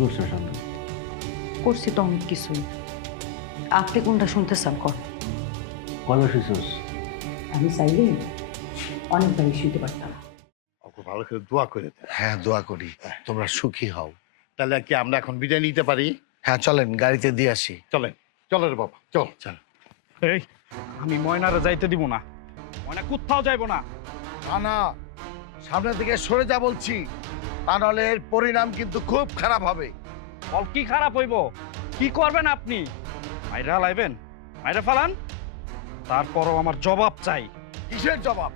করছো শান্ত? করছি তো অনেক কিছুই। আপনি কোনটা শুনতে চান কর। কবে শুইছস? আমি চাইলে অনেকবারই শুনতে পারতাম। ওকে ভালো করে দোয়া করে দেন। হ্যাঁ, দোয়া করি তোমরা সুখী হও। তাহলে কি আমরা এখন বিদায় নিতে পারি? হ্যাঁ, চলেন গাড়িতে দিয়ে আসি। চলেন, চলো রে বাবা, চল। চল। এই আমি ময়নারে যাইতে দিব না। ময়না কোথাও যাইব না। না না, সামনের দিকে সরে যা বলছি, তা নাহলে এর পরিণাম কিন্তু খুব খারাপ হবে। ফল কি খারাপ হইব? কি করবেন আপনি? মাইরা লাইবেন, মাইরা ফালান, তারপরও আমার জবাব চাই। কিসের জবাব?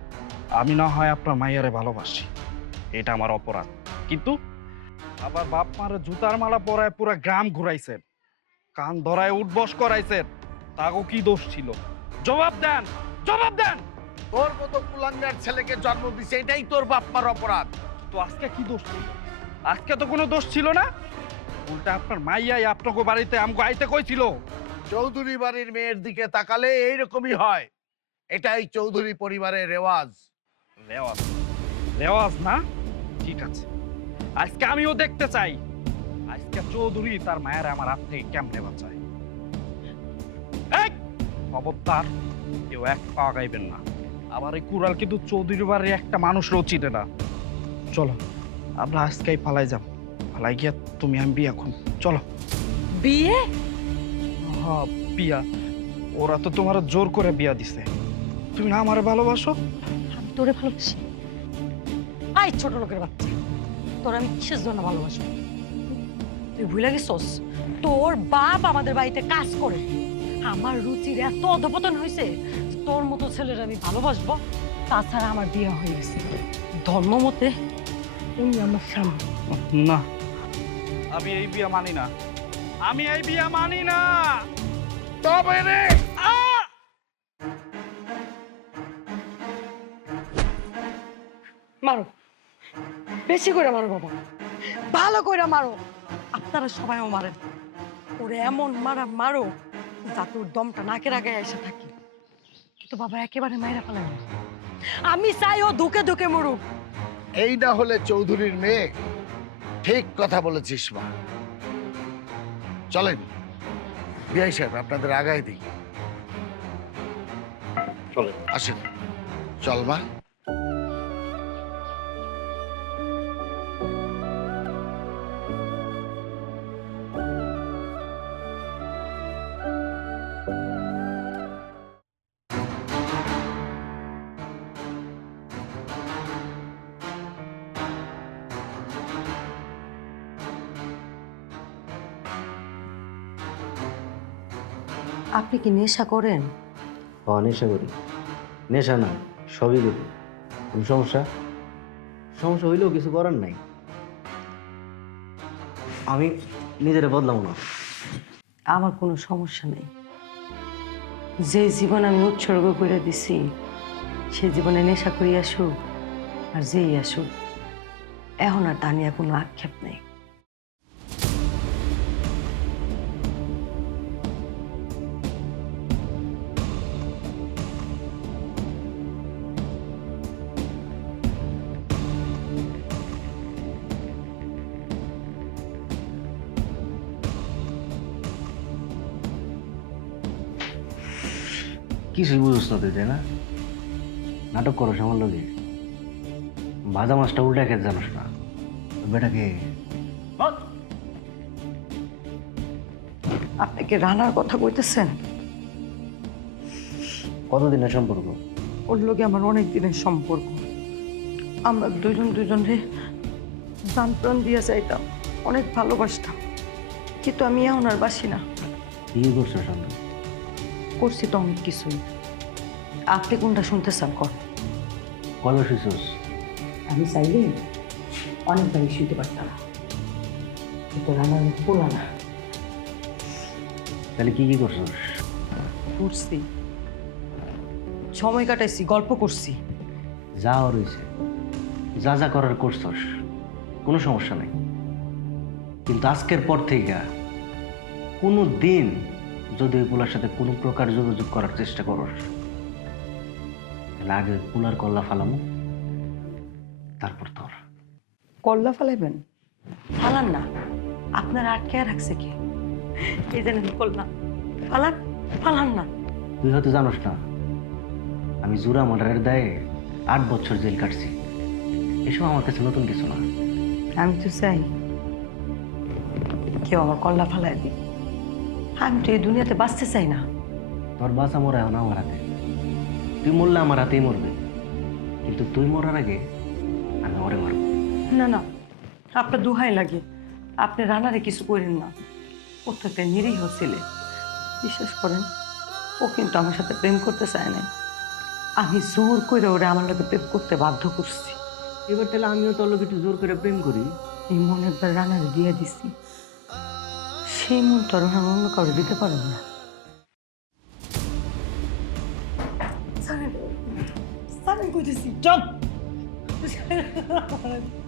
আমি না হয় আপনার মাইয়ারে ভালোবাসি, এটা আমার অপরাধ, কিন্তু আবার বাপ মারে জুতার মালা পরায় পুরো গ্রাম ঘুরাইছেন, কান ধরায় উঠবস করাইছেন, তাগো কি দোষ ছিল? জবাব দেন, জবাব দেন। তোর মতো কুলাঙ্গার ছেলেকে জন্ম দিছে, এটাই তোর বাপ মার অপরাধ। তো আজকে কি দোষ ছিল? আজকে তো কোনো দোষ ছিল না। উল্টা আপনার মাইয়াই আপনাকে বাড়িতে আমগো আইতে কইছিল। চৌধুরী বাড়ির মেয়ের দিকে তাকালে এইরকমই হয়, এটাই চৌধুরী পরিবারের রেওয়াজ। রেওয়াজ, রেওয়াজ না? ঠিক আছে, আজকে আমিও দেখতে চাই আজকে চৌধুরী তার মায়ের আমার হাত থেকে কেমনে বাঁচায়। এই খবরদার, কেউ এক পা গাইবেন না। আবার এই কুড়াল কিন্তু চৌধুরী বাড়ির একটা মানুষও চিনে না। চলো আমরা আজকেই পালাই যাব, পালাই গিয়া তুমি আমি বিয়া খুন। চলো। বিয়ে? হ্যাঁ বিয়া। ওরা তো তোমার জোর করে বিয়া দিছে। তুমি না আমারে ভালোবাসো? আমি তোরে ভালোবাসি? আই ছোট লোকের বাচ্চা, তোর আমি কিসের জন্য ভালোবাসবো? তুই ভুলে গেছস তোর বাপ আমাদের বাড়িতে কাজ করে। আমার রুচির এত অধপতন হয়েছে, তোর মতো ছেলের আমি ভালোবাসবো? তাছাড়া আমার বিয়ে হয়ে গেছে ধর্ম মতে, তুমি আমার স্বামী। না, আমি এই বিয়া মানি না, আমি এই বিয়া মানি না। তবে রে, মারো, বেশি করে মারো বাবা, ভালো করে মারো। আপনারা সবাইও মারেন, ওরে এমন মারা মারো যাতে ওর দমটা নাকের আগে এসে থাকে। কিন্তু বাবা একেবারে মাইরা ফেলেন। আমি চাই ও ধুকে ধুকে মরুক। এই না হলে চৌধুরীর মেয়ে। ঠিক কথা বলেছিস মা। চলেন বিআই সাহেব, আপনাদের আগায় দিই। চলেন। আসেন, চল মা। আপনি কি নেশা করেন? নেশা করি? নেশা না, সবই করি। কোন সমস্যা? সমস্যা হইলেও কিছু করার নাই, আমি নিজেরা বদলাম না। আমার কোনো সমস্যা নেই। যে জীবন আমি উৎসর্গ করে দিছি, সে জীবনে নেশা করি আসুক আর যেই আসুক, এখন আর তা নিয়ে কোনো আক্ষেপ নেই। কিছুই বুঝছ না তুই, তাই না? নাটক করো আমার লগে। ভাজা মাছটা উল্টা খেতে জানোস না। বেটাকে আপনি কি রানার কথা কইতেছেন? কতদিনের সম্পর্ক? ওর লগে আমার অনেক দিনের সম্পর্ক। আমরা দুজন দুজনে প্রাণ প্রাণ দিয়ে যাইতাম, অনেক ভালোবাসতাম। কিন্তু আমি এখন আর বাসি না। বিয়ে করছো শান্ত? করছি তো অনেক কিছুই। আপনি কোনটা শুনতে চান কর। কবে শুইছস? আমি চাইলে অনেকবারই শুনতে পারতাম, কিন্তু রান্নার মুখ পোলা না। তাহলে কি কি করছস? করছি, সময় কাটাইছি, গল্প করছি। যা রয়েছে, যা যা করার করছস, কোনো সমস্যা নাই। কিন্তু আজকের পর থেকে কোনো দিন যদি ওই পোলার সাথে কোনো প্রকার যোগাযোগ করার চেষ্টা করস, তাহলে আগে পোলার কল্লা ফালামো, তারপর তোর। কল্লা ফেলাইবেন? ফালান না, আপনার আটকে রাখছে কে? এই জানেন করলাম পালান পালান না। তুই হয়তো জানোস না, আমি জুরা মার্ডারের দায়ে 8 বছর জেল কাটছি। এসব আমার কাছে নতুন কিছু না। আমি তো চাই কেউ আমার কল্লা ফালাই দিই। আমি তো এই দুনিয়াতে বাঁচতে চাই না। তোর বাঁচা মরা এখন আমার হাতে। তুই মরলে আমার হাতেই মরবে, কিন্তু তুই মরার আগে আমি ওরে মারব। না না, আপনার দোহাই লাগে, আপনি রানারে কিছু করেন না। ও তো একটা নিরীহ ছেলে, বিশ্বাস করেন। ও কিন্তু আমার সাথে প্রেম করতে চায় না। আমি জোর করে ওরে আমার লোকে প্রেম করতে বাধ্য করছি। এবার তাহলে আমিও তোর লোক একটু জোর করে প্রেম করি। এই মন একবার রানারে দিয়ে দিছি, সেই মন তো আর অন্য কাউকে দিতে পারব না। কইতেছি চল।